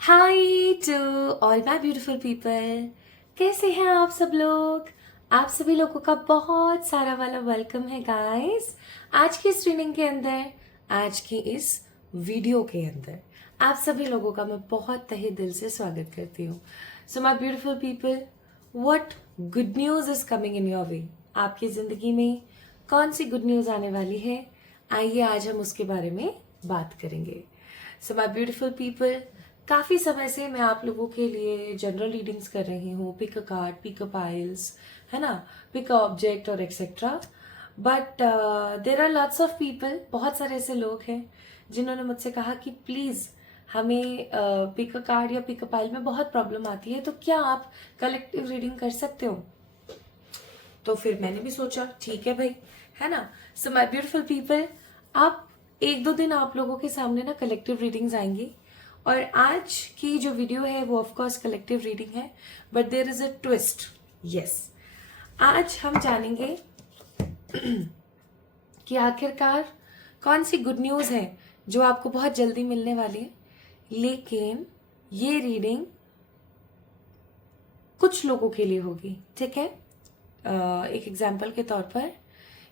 Hi to all my beautiful people. कैसे हैं आप सब लोग? आप सभी लोगों का बहुत सारा वाला वेलकम है गाइस। आज की इस ट्रेनिंग के अंदर, आज की इस वीडियो के अंदर आप सभी लोगों का मैं बहुत तहे दिल से स्वागत करती हूँ। सो my beautiful people, what good news is coming in your way. आपकी ज़िंदगी में कौन सी गुड न्यूज़ आने वाली है, आइए आज हम उसके बारे में बात करेंगे। सो माय ब्यूटीफुल पीपल, काफ़ी समय से मैं आप लोगों के लिए जनरल रीडिंग्स कर रही हूँ, pick a card, pick a piles, है ना, पिक अ ऑब्जेक्ट और etcetera. But there are lots of people, बहुत सारे ऐसे लोग हैं जिन्होंने मुझसे कहा कि प्लीज़ हमें पिक अ कार्ड या पिक अ पाइल में बहुत प्रॉब्लम आती है, तो क्या आप कलेक्टिव रीडिंग कर सकते हो? तो फिर मैंने भी सोचा ठीक है भाई, है ना। सो माय ब्यूटीफुल पीपल, आप एक दो दिन आप लोगों के सामने ना कलेक्टिव रीडिंग्स आएंगी। और आज की जो वीडियो है वो ऑफ कोर्स कलेक्टिव रीडिंग है, but there is a twist. Yes, आज हम जानेंगे कि आखिरकार कौन सी गुड न्यूज़ है जो आपको बहुत जल्दी मिलने वाली है। लेकिन ये रीडिंग कुछ लोगों के लिए होगी, ठीक है। एक एग्जाम्पल के तौर पर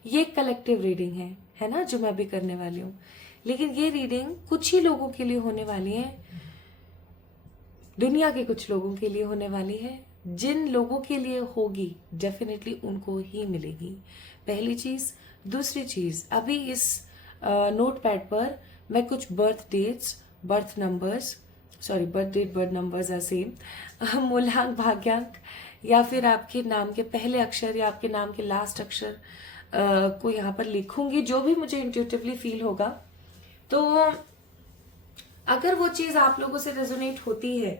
ये कलेक्टिव रीडिंग है ना, जो मैं अभी करने वाली हूँ। लेकिन ये रीडिंग कुछ ही लोगों के लिए होने वाली है, दुनिया के कुछ लोगों के लिए होने वाली है। जिन लोगों के लिए होगी डेफिनेटली उनको ही मिलेगी, पहली चीज। दूसरी चीज, अभी इस नोट पैड पर मैं कुछ birth dates, birth numbers, sorry birth date birth numbers are same, मूलांक, भाग्यांक, या फिर आपके नाम के पहले अक्षर या आपके नाम के लास्ट अक्षर को यहाँ पर लिखूंगी, जो भी मुझे इंट्यूटिवली फील होगा। तो अगर वो चीज आप लोगों से रेजोनेट होती है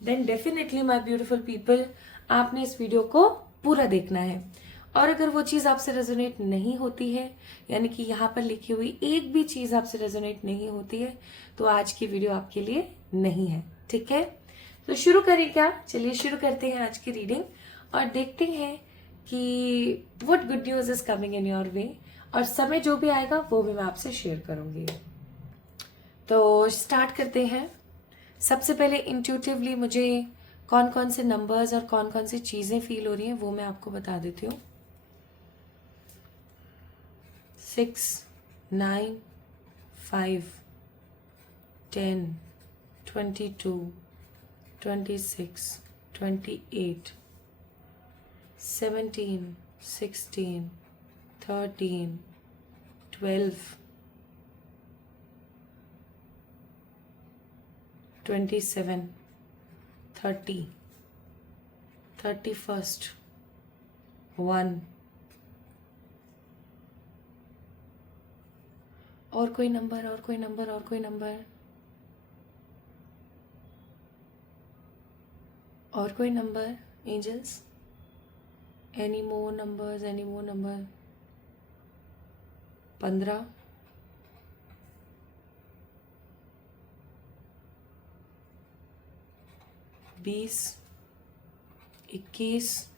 then definitely my beautiful people, आपने इस वीडियो को पूरा देखना है। और अगर वो चीज आपसे रेजोनेट नहीं होती है, यानी कि यहाँ पर लिखी हुई एक भी चीज आपसे रेजोनेट नहीं होती है, तो आज की वीडियो आपके लिए नहीं है, ठीक है। तो शुरू करें क्या? चलिए शुरू करते हैं आज की रीडिंग और देखते हैं कि what good news is coming in your way. और समय जो भी आएगा वो भी मैं आपसे शेयर करूंगी। तो स्टार्ट करते हैं। सबसे पहले इंट्यूटिवली मुझे कौन कौन से नंबर्स और कौन कौन सी चीज़ें फील हो रही हैं वो मैं आपको बता देती हूँ। 6, 9, 5, 10, 22, 26, 28, 17, 16, 13, 12, 27, 30, 31st, 1। और कोई नंबर, और कोई नंबर, और कोई नंबर, और कोई number angels, any more numbers, any more number. 15, 20, 21,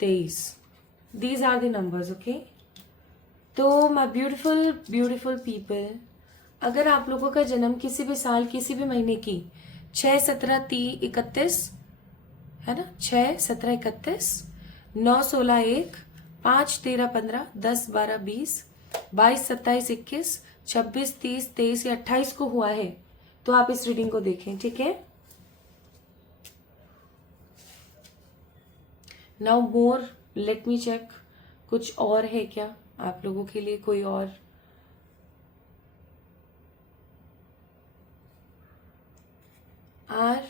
23। These are the numbers, okay. तो माय ब्यूटीफुल ब्यूटीफुल पीपल, अगर आप लोगों का जन्म किसी भी साल, किसी भी महीने की 6, 17, 30, 31, है ना, 6, 17, 31, 9, 16, 1, 5, 13, 15, 10, 12, 20, 22, 27, 21, 26, 30, 23 या 28 को हुआ है, तो आप इस रीडिंग को देखें, ठीक है। Now more, let me check, कुछ और है क्या आप लोगों के लिए, कोई और? RKLTVACDE,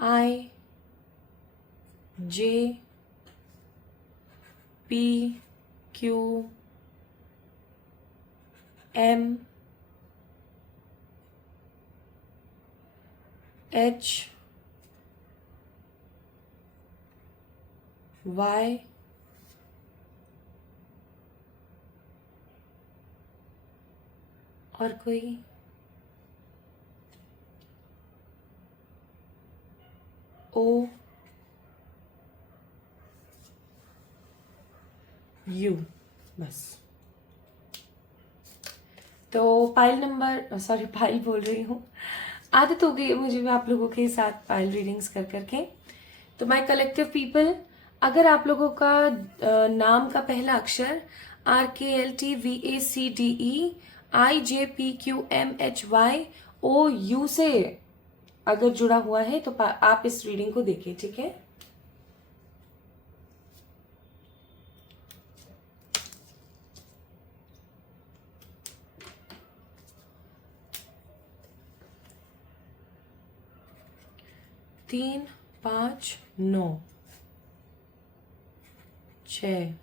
IJPQMH, और कोई? O यू, बस। तो पायल बोल रही हूँ, आदत हो गई है मुझे भी आप लोगों के साथ पायल रीडिंग्स कर करके। तो माय कलेक्टिव पीपल, अगर आप लोगों का नाम का पहला अक्षर RKLTVACDEIJPQMHYOU से अगर जुड़ा हुआ है तो आप इस रीडिंग को देखिए, ठीक है। तीन, 5, 9, 6,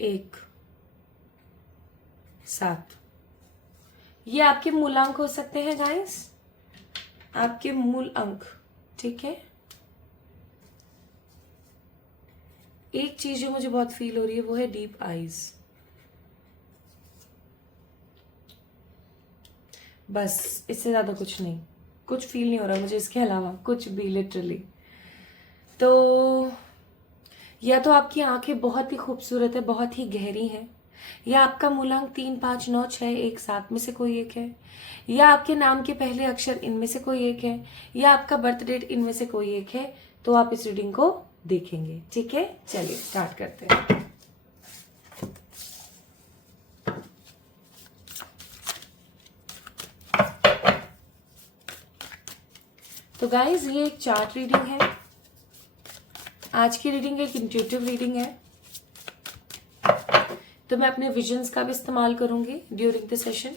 1, 7। ये आपके मूलांक हो सकते हैं गाइस, आपके मूल अंक, ठीक है। एक चीज जो मुझे बहुत फील हो रही है वो है डीप आईज, बस इससे ज्यादा कुछ नहीं, कुछ फील नहीं हो रहा मुझे इसके अलावा कुछ भी लिटरली। तो या तो आपकी आंखें बहुत ही खूबसूरत है, बहुत ही गहरी हैं, या आपका मूलांक 3, 5, 9, 6, 1, 7 में से कोई एक है, या आपके नाम के पहले अक्षर इनमें से कोई एक है, या आपका बर्थ डेट इनमें से कोई एक है, तो आप इस रीडिंग को देखेंगे, ठीक है। चलिए स्टार्ट करते हैं। तो गाइज ये एक चार्ट रीडिंग है, आज की रीडिंग एक इंट्यूटिव रीडिंग है, तो मैं अपने विजन्स का भी इस्तेमाल करूंगी ड्यूरिंग द सेशन।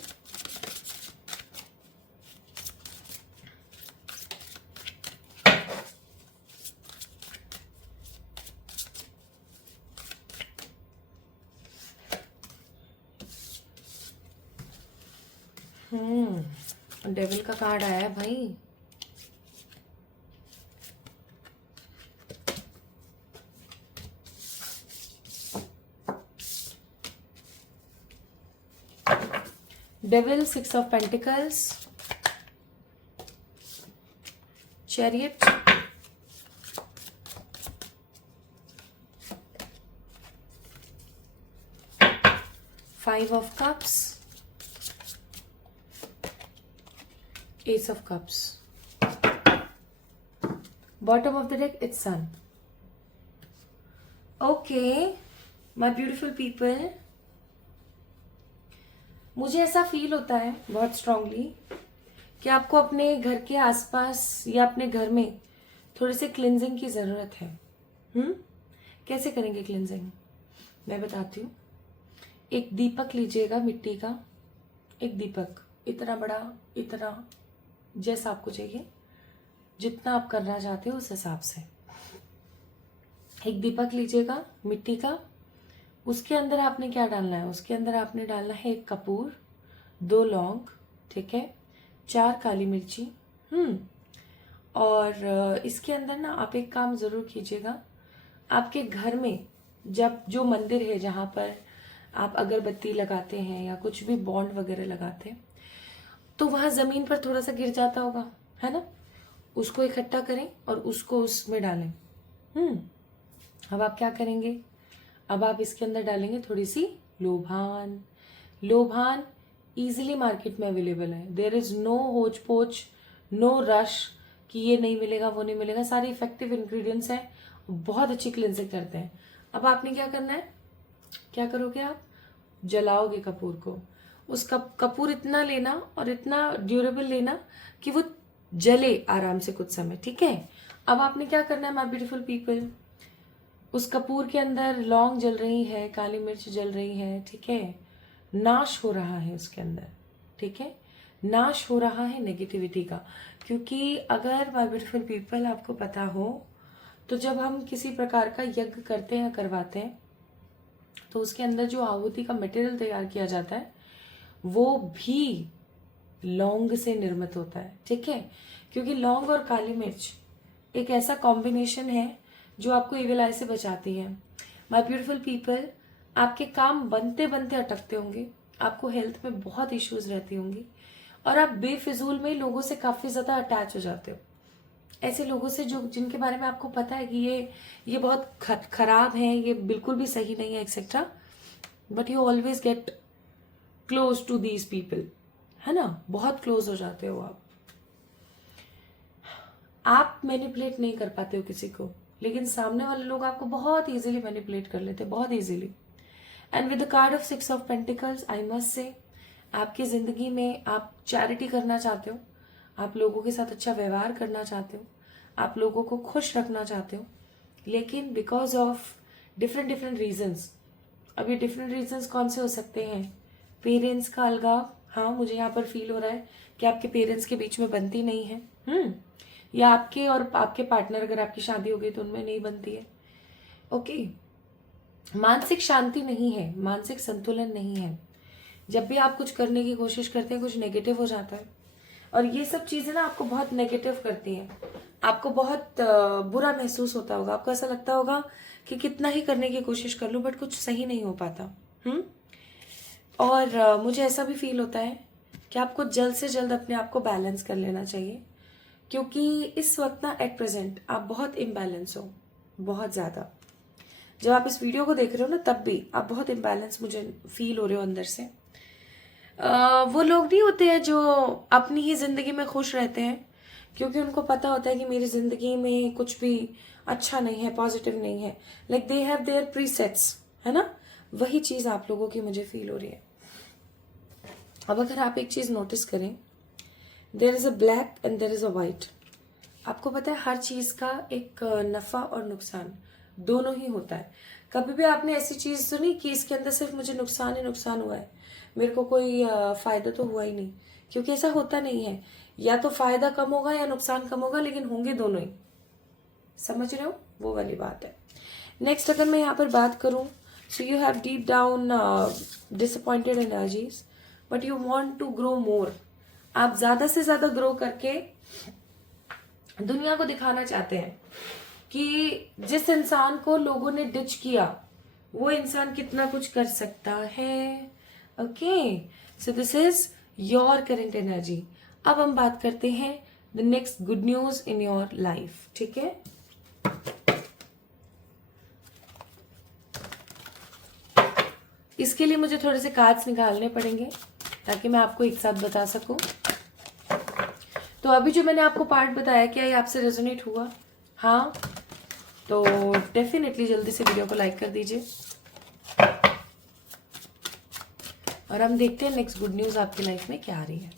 डेविल का कार्ड आया है भाई। Devil, 6 of Pentacles, Chariot, Five of Cups, Ace of Cups. Bottom of the deck, it's Sun. Okay, my beautiful people. मुझे ऐसा फील होता है बहुत स्ट्रांगली कि आपको अपने घर के आसपास या अपने घर में थोड़े से क्लिनजिंग की ज़रूरत है। कैसे करेंगे क्लिनजिंग, मैं बताती हूँ। एक दीपक लीजिएगा मिट्टी का, एक दीपक इतना बड़ा, इतना जैसा आपको चाहिए, जितना आप करना चाहते हो उस हिसाब से एक दीपक लीजिएगा मिट्टी का। उसके अंदर आपने क्या डालना है, उसके अंदर आपने डालना है 1 कपूर, 2 लौंग, ठीक है, 4 काली मिर्ची। और इसके अंदर ना आप एक काम जरूर कीजिएगा, आपके घर में जब जो मंदिर है जहाँ पर आप अगरबत्ती लगाते हैं या कुछ भी बॉन्ड वगैरह लगाते हैं, तो वहाँ जमीन पर थोड़ा सा गिर जाता होगा, है ना, उसको इकट्ठा करें और उसको उसमें डालें। अब आप क्या करेंगे, अब आप इसके अंदर डालेंगे थोड़ी सी लोभान। लोभान इजीली मार्केट में अवेलेबल है, देयर इज नो होच पोच, नो रश कि ये नहीं मिलेगा वो नहीं मिलेगा, सारे इफेक्टिव इंग्रेडिएंट्स हैं, बहुत अच्छी क्लिनजिंग करते हैं। अब आपने क्या करना है, क्या करोगे आप, जलाओगे कपूर को। उस कपूर इतना लेना और इतना ड्यूरेबल लेना कि वो जले आराम से कुछ समय, ठीक है। अब आपने क्या करना है माय ब्यूटीफुल पीपल, उस कपूर के अंदर लौंग जल रही है, काली मिर्च जल रही है, ठीक है, नाश हो रहा है उसके अंदर, ठीक है, नाश हो रहा है नेगेटिविटी का। क्योंकि अगर माय ब्यूटीफुल पीपल आपको पता हो तो जब हम किसी प्रकार का यज्ञ करते हैं करवाते हैं तो उसके अंदर जो आहुति का मटेरियल तैयार किया जाता है वो भी लौंग से निर्मित होता है, ठीक है। क्योंकि लौंग और काली मिर्च एक ऐसा कॉम्बिनेशन है जो आपको इविल आई से बचाती है। माय ब्यूटीफुल पीपल, आपके काम बनते बनते अटकते होंगे, आपको हेल्थ में बहुत इश्यूज रहती होंगी और आप बेफिजूल में लोगों से काफी ज्यादा अटैच हो जाते हो, ऐसे लोगों से जो जिनके बारे में आपको पता है कि ये बहुत खराब है, ये बिल्कुल भी सही नहीं है etcetera, but you always get close to these people, है ना, बहुत क्लोज हो जाते हो आप मैनिपुलेट नहीं कर पाते हो किसी को, लेकिन सामने वाले लोग आपको बहुत इजीली मैनिपुलेट कर लेते हैं, बहुत easily. And with the card of 6 of pentacles I must say आपकी जिंदगी में आप चैरिटी करना चाहते हो, आप लोगों के साथ अच्छा व्यवहार करना चाहते हो, आप लोगों को खुश रखना चाहते हो, लेकिन because of different different reasons. अब ये डिफरेंट रीजंस कौन से हो सकते हैं? पेरेंट्स का अलगाव, हाँ मुझे यहाँ पर फील हो रहा है कि आपके पेरेंट्स के बीच में बनती नहीं है, या आपके और आपके पार्टनर, अगर आपकी शादी हो गई तो उनमें नहीं बनती है। ओके, मानसिक शांति नहीं है, मानसिक संतुलन नहीं है। जब भी आप कुछ करने की कोशिश करते हैं कुछ नेगेटिव हो जाता है, और ये सब चीजें ना आपको बहुत नेगेटिव करती हैं, आपको बहुत बुरा महसूस होता होगा, आपको ऐसा लगता होगा कि कितना ही करने की कोशिश कर लूं बट कुछ सही नहीं हो पाता। और मुझे ऐसा भी फील होता है कि आपको जल्द से जल्द अपने आप को बैलेंस कर लेना चाहिए, क्योंकि इस वक्त ना एट प्रेजेंट आप बहुत इम्बैलेंस हो, बहुत ज्यादा। जब आप इस वीडियो को देख रहे हो ना तब भी आप बहुत इम्बैलेंस मुझे फील हो रहे हो अंदर से। वो लोग नहीं होते हैं जो अपनी ही जिंदगी में खुश रहते हैं, क्योंकि उनको पता होता है कि मेरी जिंदगी में कुछ भी अच्छा नहीं है, पॉजिटिव नहीं है, like they have their presets, है ना। वही चीज आप लोगों की मुझे फील हो रही है। अब अगर आप एक चीज नोटिस करें, there is a black and there is a white. आपको पता है हर चीज का एक नफा और नुकसान दोनों ही होता है। कभी भी आपने ऐसी चीज सुनी कि इसके अंदर सिर्फ मुझे नुकसान ही नुकसान हुआ है, मेरे को कोई फायदा तो हुआ ही नहीं? क्योंकि ऐसा होता नहीं है, या तो फायदा कम होगा या नुकसान कम होगा, लेकिन होंगे दोनों ही। समझ रहे हो, वो वाली बात है। नेक्स्ट अगर मैं यहाँ पर बात करूं, so you have deep down disappointed energies but you want to grow more. आप ज्यादा से ज्यादा ग्रो करके दुनिया को दिखाना चाहते हैं कि जिस इंसान को लोगों ने डिच किया वो इंसान कितना कुछ कर सकता है। Okay, so this is your current energy. अब हम बात करते हैं the next good news in your life, ठीक है। इसके लिए मुझे थोड़े से कार्ड्स निकालने पड़ेंगे ताकि मैं आपको एक साथ बता सकूं। तो अभी जो मैंने आपको पार्ट बताया, क्या ये आपसे रेजोनेट हुआ? हाँ, तो डेफिनेटली जल्दी से वीडियो को लाइक कर दीजिए। और हम देखते हैं नेक्स्ट गुड न्यूज आपकी लाइफ में क्या आ रही है।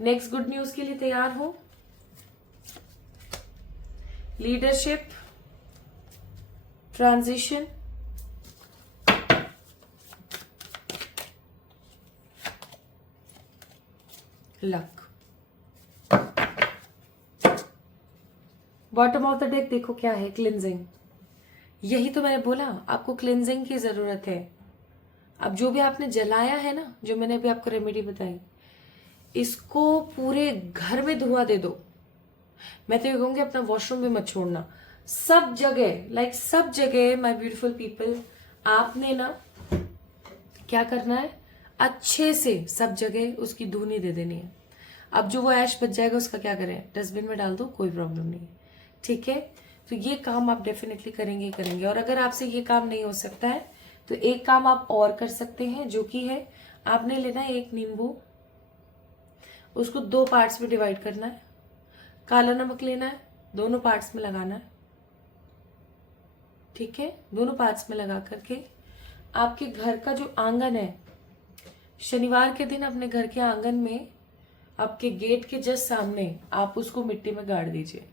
नेक्स्ट गुड न्यूज के लिए तैयार हो? Leadership, transition, luck. Bottom of the deck देखो क्या है, क्लिनजिंग। यही तो मैंने बोला, आपको क्लिनजिंग की जरूरत है। अब जो भी आपने जलाया है ना, जो मैंने अभी आपको रेमेडी बताई, इसको पूरे घर में धुआं दे दो। मैं तो ये कहूंगी अपना वॉशरूम में मत छोड़ना, सब जगह, लाइक सब जगह माय ब्यूटीफुल पीपल, आपने ना क्या करना है, अच्छे से सब जगह उसकी धुनी दे देनी है। अब जो वो ऐश बच जाएगा उसका क्या करें, डस्टबिन में डाल दो, कोई प्रॉब्लम नहीं है, ठीक है। तो ये काम आप डेफिनेटली करेंगे ही करेंगे। और अगर आपसे ये काम नहीं हो सकता है तो एक काम आप और कर सकते हैं, जो कि है आपने लेना है एक नींबू, उसको 2 पार्ट्स में डिवाइड करना है, काला नमक लेना है, दोनों पार्ट्स में लगाना है, ठीक है। दोनों पार्ट्स में लगा करके आपके घर का जो आंगन है, शनिवार के दिन अपने घर के आंगन में आपके गेट के जस्ट सामने आप उसको मिट्टी में गाड़ दीजिए।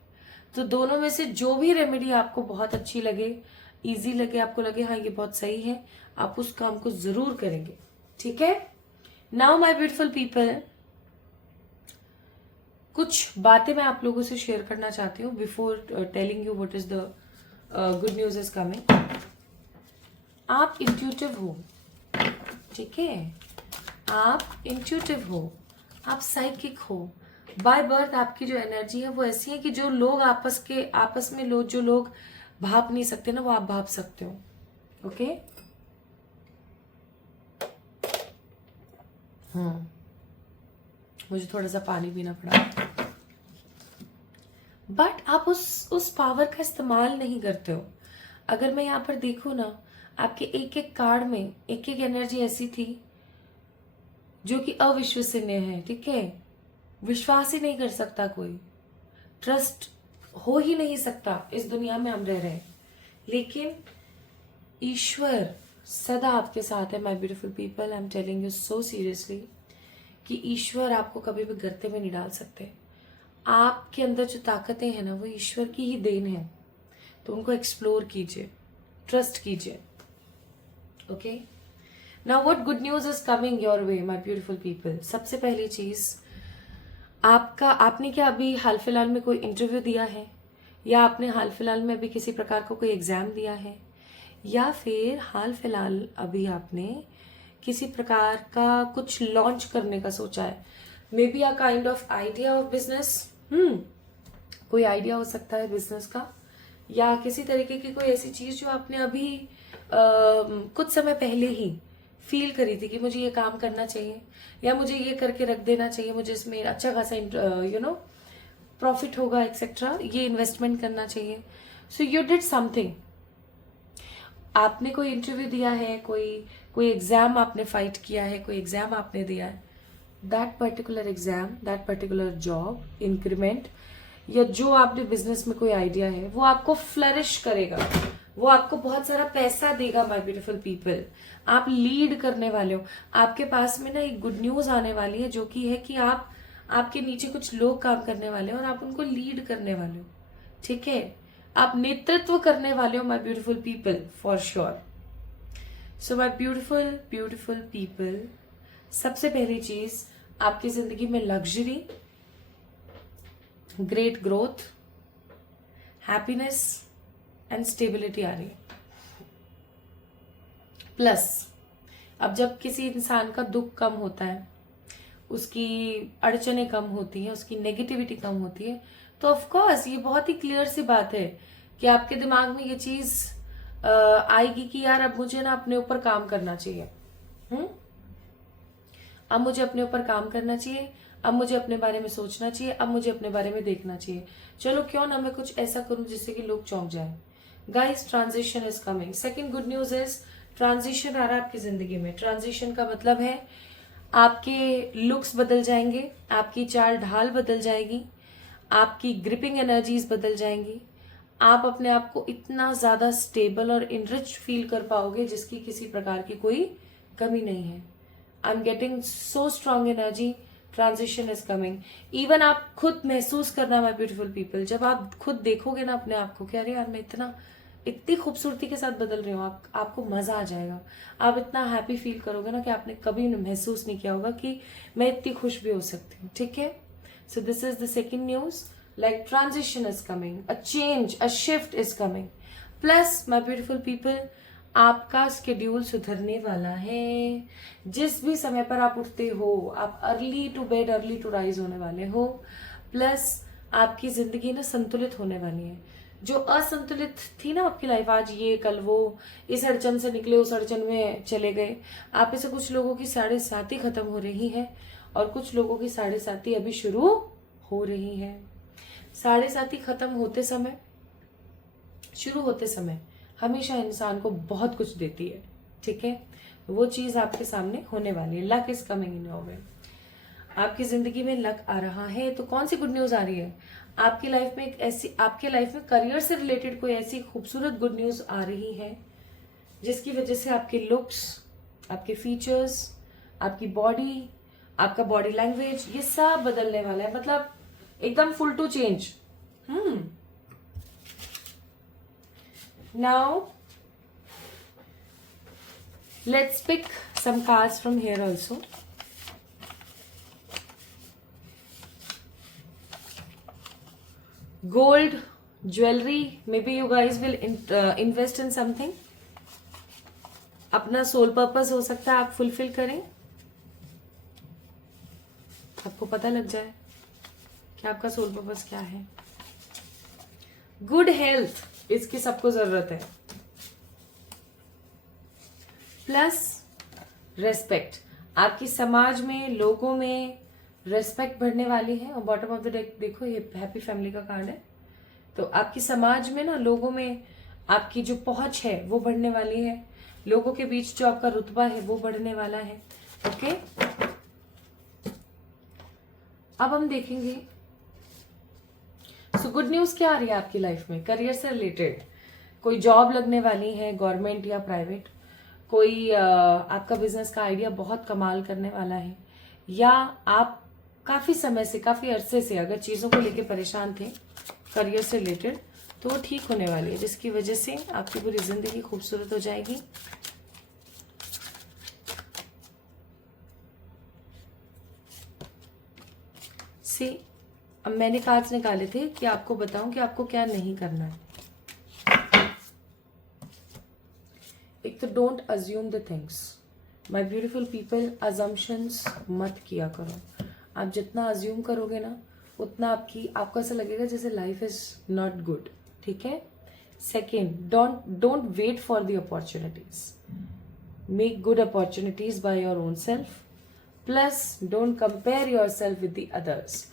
तो दोनों में से जो भी रेमेडी आपको बहुत अच्छी लगे, इजी लगे, आपको लगे हाँ ये बहुत सही है, आप उस काम को जरूर करेंगे, ठीक है। नाउ माय ब्यूटीफुल पीपल, कुछ बातें मैं आप लोगों से शेयर करना चाहती हूँ before telling you what is the good news is coming. आप इंट्यूटिव हो, ठीक है, आप इंट्यूटिव हो, आप साइकिक हो। बाय बर्थ आपकी जो एनर्जी है वो ऐसी है कि जो लोग आपस में जो लोग भाप नहीं सकते ना, वो आप भाप सकते हो, ओके। मुझे थोड़ा सा पानी पीना पड़ा। बट आप उस पावर का इस्तेमाल नहीं करते हो। अगर मैं यहाँ पर देखूँ ना, आपके एक एक कार्ड में एक एक एनर्जी ऐसी थी जो कि अविश्वसनीय है। ठीक है, विश्वास ही नहीं कर सकता कोई, ट्रस्ट हो ही नहीं सकता। इस दुनिया में हम रह रहे हैं, लेकिन ईश्वर सदा आपके साथ है। My beautiful people, I am telling you so seriously कि ईश्वर आपको कभी भी गर्ते में नहीं डाल सकते। आपके अंदर जो ताकतें हैं ना, वो ईश्वर की ही देन है। तो उनको एक्सप्लोर कीजिए, ट्रस्ट कीजिए। Okay, now what good news is coming your way my beautiful people. सबसे पहली चीज, आपने क्या अभी हाल फिलहाल में कोई इंटरव्यू दिया है, या आपने हाल फिलहाल में अभी किसी प्रकार का कोई एग्जाम दिया है, या फिर हाल फिलहाल अभी आपने किसी प्रकार का कुछ लॉन्च करने का सोचा है। May be a kind of idea of business. कोई आइडिया हो सकता है बिजनेस का, या किसी तरीके की कोई ऐसी चीज जो आपने अभी कुछ समय पहले ही फील करी थी कि मुझे ये काम करना चाहिए, या मुझे ये करके रख देना चाहिए, मुझे इसमें अच्छा खासा प्रॉफिट होगा एक्सेट्रा, ये इन्वेस्टमेंट करना चाहिए। So you did something. आपने कोई इंटरव्यू दिया है, कोई एग्जाम आपने फाइट किया है, कोई एग्जाम आपने दिया है। That particular exam, that particular job, increment, या जो आपने बिजनेस में कोई आइडिया है, वो आपको फ्लरिश करेगा, वो आपको बहुत सारा पैसा देगा। माय ब्यूटीफुल पीपल, आप लीड करने वाले हो। आपके पास में ना एक गुड न्यूज आने वाली है, जो कि है कि आपके नीचे कुछ लोग काम करने वाले हो और आप उनको लीड करने वाले हो। ठीक है, आप नेतृत्व करने वाले हो my beautiful people, for sure. So my beautiful beautiful people, सबसे पहली चीज, आपकी जिंदगी में luxury, great growth, happiness and stability आ रही है। प्लस अब जब किसी इंसान का दुख कम होता है, उसकी अड़चनें कम होती हैं, उसकी नेगेटिविटी कम होती है, तो ऑफ कोर्स ये बहुत ही क्लियर सी बात है कि आपके दिमाग में ये चीज आएगी कि यार अब मुझे ना अपने ऊपर काम करना चाहिए। अब मुझे अपने ऊपर काम करना चाहिए, अब मुझे अपने बारे में सोचना चाहिए, अब मुझे अपने बारे में देखना चाहिए। चलो क्यों ना मैं कुछ ऐसा करूं जिससे कि लोग चौंक जाएं। Guys, transition is coming. Second good news is, transition आ रहा है आपकी जिंदगी में। ट्रांजिशन का मतलब है आपके लुक्स बदल जाएंगे, आपकी चाल ढाल बदल जाएगी, आपकी ग्रिपिंग एनर्जीज बदल जाएंगी। आप अपने आप को इतना ज्यादा स्टेबल और इनरिच फील कर पाओगे जिसकी किसी प्रकार की कोई कमी नहीं है। I am getting so strong energy, transition is coming. Even आप खुद महसूस करना माय ब्यूटीफुल पीपल, जब आप खुद देखोगे ना अपने आप को कि अरे यार मैं इतनी खूबसूरती के साथ बदल रही हूँ, आपको मजा आ जाएगा। आप इतना हैप्पी फील करोगे ना कि आपने कभी महसूस नहीं किया होगा कि मैं इतनी खुश भी हो सकती हूँ। ठीक है, so this is the second news, like transition is coming, a change, a shift is coming. Plus my beautiful people, आपका स्केड्यूल सुधरने वाला है। जिस भी समय पर आप उठते हो, आप early to bed early to rise होने वाले हो। प्लस आपकी जिंदगी ना संतुलित होने वाली है। जो असंतुलित थी ना आपकी लाइफ, आज ये कल वो, इस अड़चन से निकले उस अड़चन में चले गए। आप में से कुछ लोगों की 7.5 खत्म हो रही है और कुछ लोगों की 7.5 अभी शुरू हो रही है। 7.5 खत्म होते समय, शुरू होते समय हमेशा इंसान को बहुत कुछ देती है। ठीक है, वो चीज आपके सामने होने वाली है। Luck is coming in your way. आपकी जिंदगी में लक आ रहा है। तो कौन सी गुड न्यूज आ रही है आपकी लाइफ में? आपके लाइफ में करियर से रिलेटेड कोई ऐसी खूबसूरत गुड न्यूज आ रही है जिसकी वजह से आपके लुक्स, आपके फीचर्स, आपकी बॉडी, आपका बॉडी लैंग्वेज, ये सब बदलने वाला है। मतलब एकदम full to change. Now let's pick some cards from here also. Gold, jewelry, maybe you guys will invest in something. अपना सोल पर्पस हो सकता है आप फुलफिल करें, आपको पता लग जाए कि आपका सोल पर्पस क्या है। गुड हेल्थ, इसकी सबको जरूरत है। प्लस रेस्पेक्ट, आपकी समाज में, लोगों में रेस्पेक्ट बढ़ने वाली है। और बॉटम ऑफ द डेक देखो, ये हैप्पी फैमिली का कार्ड है। तो आपकी समाज में ना, लोगों में आपकी जो पहुंच है वो बढ़ने वाली है। लोगों के बीच जो आपका रुतबा है वो बढ़ने वाला है। ओके, अब हम देखेंगे सो गुड न्यूज क्या आ रही है आपकी लाइफ में। करियर से रिलेटेड कोई जॉब लगने वाली है, गवर्नमेंट या प्राइवेट। कोई आपका बिजनेस का आइडिया बहुत कमाल करने वाला है, या आप काफी समय से, काफी अरसे से अगर चीजों को लेके परेशान थे करियर से रिलेटेड, तो वो ठीक होने वाली है, जिसकी वजह से आपकी पूरी जिंदगी खूबसूरत हो जाएगी। सी, अब मैंने कार्ड्स निकाले थे कि आपको बताऊं कि आपको क्या नहीं करना है। एक तो don't assume the things. My beautiful people, assumptions मत किया करो। आप जितना अज्यूम करोगे ना, उतना आपको ऐसा लगेगा जैसे लाइफ इज नॉट गुड। ठीक है। Second, don't wait for the opportunities, make good opportunities by your own self. Plus don't compare your self with the others.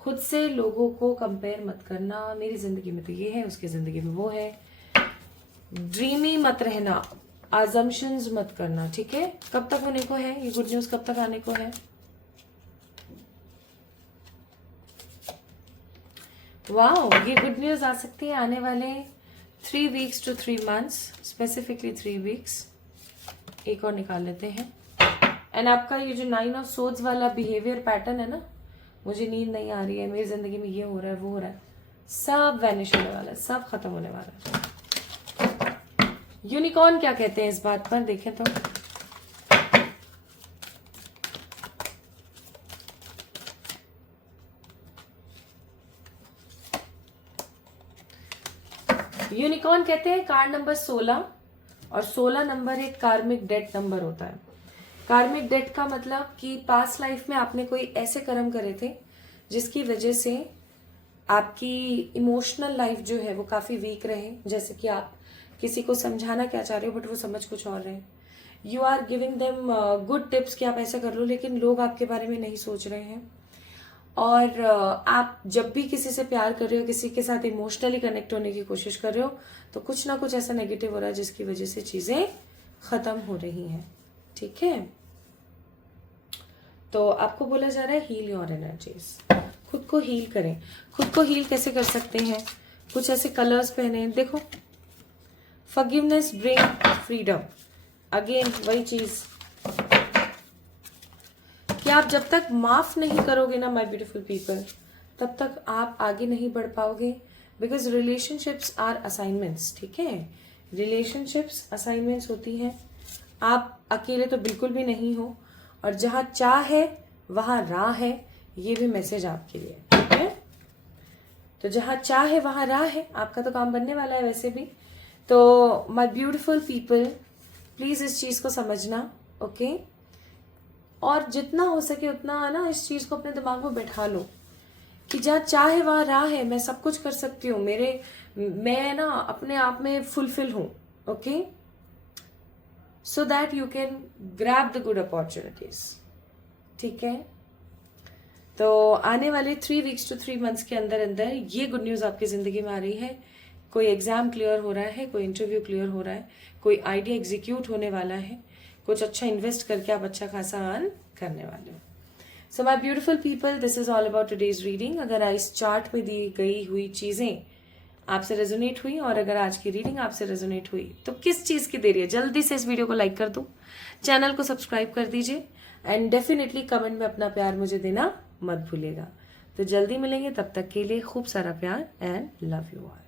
खुद से लोगों को कंपेयर मत करना। मेरी जिंदगी में तो ये है, उसकी जिंदगी में वो है। ड्रीमी मत रहना, अजम्पशंस मत करना। ठीक है। कब तक होने को है ये गुड न्यूज, कब तक आने को है? वाओ, ये गुड न्यूज आ सकती है आने वाले 3 weeks to 3 months, specifically 3 weeks। एक और निकाल लेते हैं। एंड आपका ये जो 9 of Swords वाला बिहेवियर पैटर्न है ना, मुझे नींद नहीं आ रही है, मेरी जिंदगी में ये हो रहा है, वो हो रहा है, सब वैनिश होने वाला है, सब खत्म होने वाला है। यूनिकॉर्न क्या कहते हैं इस बात पर, देखें तो। यूनिकॉर्न कहते हैं कार्ड नंबर 16, और 16 नंबर एक कार्मिक डेट नंबर होता है। कार्मिक डेट का मतलब कि पास्ट लाइफ में आपने कोई ऐसे कर्म करे थे जिसकी वजह से आपकी इमोशनल लाइफ जो है वो काफी वीक रहे। जैसे कि आप किसी को समझाना क्या चाह रहे हो बट वो समझ कुछ और रहे हैं। You are giving them good tips कि आप ऐसा कर लो, लेकिन लोग आपके बारे में नहीं सोच रहे हैं। और आप जब भी किसी से प्यार कर रहे हो, किसी के साथ इमोशनली कनेक्ट होने की कोशिश कर रहे हो, तो कुछ ना कुछ ऐसा नेगेटिव हो रहा है जिसकी वजह से चीजें खत्म हो रही हैं। ठीक है। तो आपको बोला जा रहा है हील योर एनर्जीज, खुद को हील करें। खुद को हील कैसे कर सकते हैं? कुछ ऐसे कलर्स पहने, देखो, फॉरगिवनेस ब्रिंग फ्रीडम। अगेन वही चीज कि आप जब तक माफ नहीं करोगे ना, माय ब्यूटीफुल पीपल, तब तक आप आगे नहीं बढ़ पाओगे। Because relationships are assignments. ठीक है। रिलेशनशिप्स असाइनमेंट्स होती हैं। आप अकेले तो बिल्कुल भी नहीं हो, और जहां चाह है वहां राह है, ये भी मैसेज आपके लिए। ठीक है। तो जहां चाह है वहां राह है, आपका तो काम बनने वाला है वैसे भी। तो माय ब्यूटीफुल पीपल, प्लीज इस चीज को समझना। ओके। और जितना हो सके उतना ना इस चीज को अपने दिमाग में बैठा लो कि जहाँ चाह है वहां राह है, मैं सब कुछ कर सकती हूँ, मैं ना अपने आप में फुलफिल हूं। Okay. So that you can grab the good opportunities. ठीक है। तो आने वाले 3 weeks to 3 months के अंदर अंदर ये गुड न्यूज आपकी जिंदगी में आ रही है। कोई एग्जाम क्लियर हो रहा है, कोई इंटरव्यू क्लियर हो रहा है, कोई आइडिया एग्जीक्यूट होने वाला है, कुछ अच्छा इन्वेस्ट करके आप अच्छा खासा अर्न करने वाले हो। सो my beautiful people, this is all about today's reading. अगर इस चार्ट में दी गई हुई चीजें आपसे रेजोनेट हुई, और अगर आज की रीडिंग आपसे रेजोनेट हुई, तो किस चीज की देरी है, जल्दी से इस वीडियो को लाइक कर दो, चैनल को सब्सक्राइब कर दीजिए, एंड डेफिनेटली कमेंट में अपना प्यार मुझे देना मत भूलिएगा। तो जल्दी मिलेंगे, तब तक के लिए खूब सारा प्यार एंड लव यू ऑल।